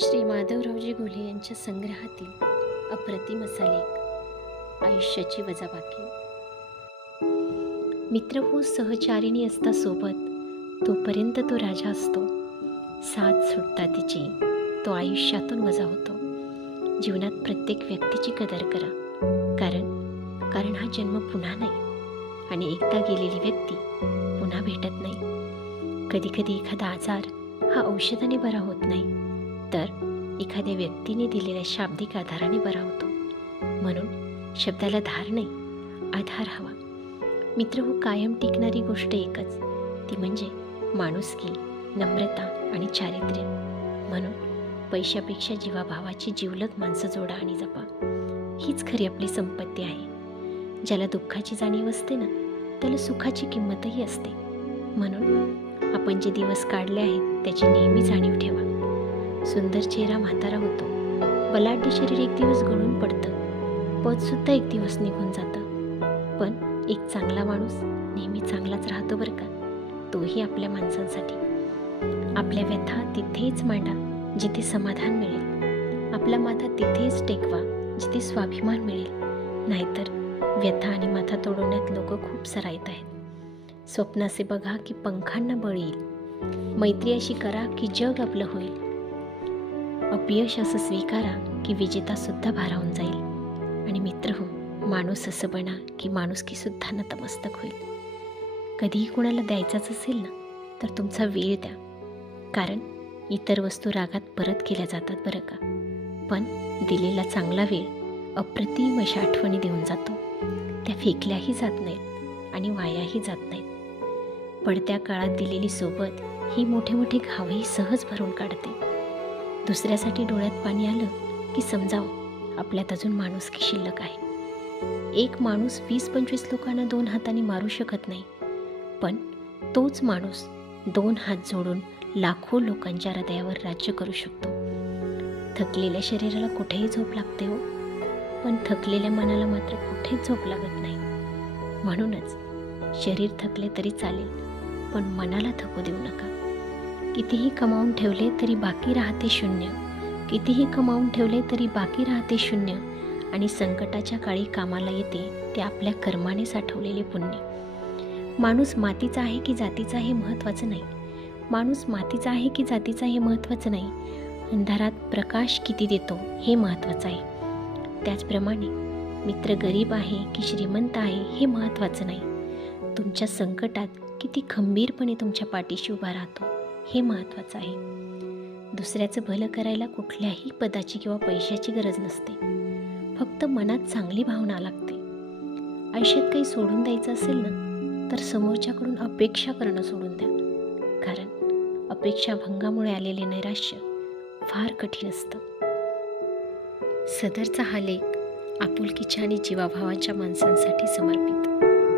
श्री माधवरावजी घोले यांच्या संग्रहातील अप्रतिम असा लेख आयुष्याची वजाबाकी. मित्र हो सहचारिणी असता सोबत तोपर्यंत तो राजा असतो. साथ सुटता तिची तो आयुष्यातून वजा होतो. जीवनात प्रत्येक व्यक्तीची कदर करा. कारण कारण हा जन्म पुन्हा नाही आणि एकदा गेलेली व्यक्ती पुन्हा भेटत नाही. कधीकधी एखादा आजार हा औषधाने बरा होत नाही. तर एखाद्या व्यक्तीने दिलेल्या शाब्दिक आधाराने बरा होतो. म्हणून शब्दाला धार नाही आधार हवा. मित्र हो कायम टिकणारी गोष्ट एकच. ती म्हणजे माणुसकी नम्रता आणि चारित्र्य. म्हणून पैशापेक्षा जीवाभावाची जिवलग माणसं जोडा आणि जपा. हीच खरी आपली संपत्ती आहे. ज्याला दुःखाची जाणीव असते ना त्याला सुखाची किंमतही असते. म्हणून आपण जे दिवस काढले आहेत त्याची नेहमी जाणीव ठेवा. सुंदर चेहरा म्हातारा होतो. बलाढ्य शरीर एक दिवस गळून पडतं. पदसुद्धा एक दिवस निघून जातं. पण एक चांगला माणूस नेहमी चांगलाच राहतो बरं का? तोही आपल्या माणसांसाठी. आपल्या व्यथा तिथेच मांडा जिथे समाधान मिळेल. आपला माथा तिथेच टेकवा जिथे स्वाभिमान मिळेल. नाहीतर व्यथा आणि माथा तोडवण्यात लोक खूप सरायत आहेत. स्वप्नाचे बघा की पंखांना बळ येईल. मैत्री अशी करा की जग आपलं होईल. अपयश असं स्वीकारा की विजेता सुद्धा भारावून जाईल. आणि मित्र हो माणूस असं बना की माणुसकी सुद्धा नतमस्तक होईल. कधीही कोणाला द्यायचाच असेल ना तर तुमचा वेळ द्या. कारण इतर वस्तू रागात परत केल्या जातात बरं का. पण दिलेला चांगला वेळ अप्रतिम अशा आठवणी देऊन जातो. त्या फेकल्याही जात नाहीत आणि वायाही जात नाहीत. पडत्या काळात दिलेली सोबत ही मोठे मोठे घावही सहज भरून काढते. दुसऱ्यासाठी डोळ्यात पाणी आलं की समजावं. आपल्यात अजून माणुसकी शिल्लक आहे. एक माणूस वीस पंचवीस लोकांना दोन हाताने मारू शकत नाही. पण तोच माणूस दोन हात जोडून लाखो लोकांच्या हृदयावर राज्य करू शकतो. थकलेल्या शरीराला कुठेही झोप लागते हो. पण थकलेल्या मनाला मात्र कुठेच झोप लागत नाही. म्हणूनच शरीर थकले तरी चालेल पण मनाला थकू देऊ नका. कितीही कमावून ठेवले तरी बाकी राहते शून्य. कितीही कमावून ठेवले तरी बाकी राहते शून्य. आणि संकटाच्या काळी कामाला येते ते आपल्या कर्माने साठवलेले पुण्य. माणूस मातीचा आहे की जातीचा हे महत्त्वाचं नाही. माणूस मातीचा आहे की जातीचा हे महत्त्वाचं नाही. अंधारात प्रकाश किती देतो हे महत्त्वाचं आहे. त्याचप्रमाणे मित्र गरीब आहे की श्रीमंत आहे हे महत्त्वाचं नाही. तुमच्या संकटात किती खंबीरपणे तुमच्या पाठीशी उभा राहतो. हे महत्त्वाचं आहे. दुसऱ्याचं भलं करायला कुठल्याही पदाची किंवा पैशाची गरज नसते. फक्त मनात चांगली भावना लागते. आयुष्यात काही सोडून द्यायचं असेल ना तर समोरच्याकडून अपेक्षा करणं सोडून द्या. कारण अपेक्षा भंगामुळे आलेले नैराश्य फार कठीण असतं. सदरचा हा लेख आपुलकीच्या आणि जीवाभावाच्या माणसांसाठी समर्पित.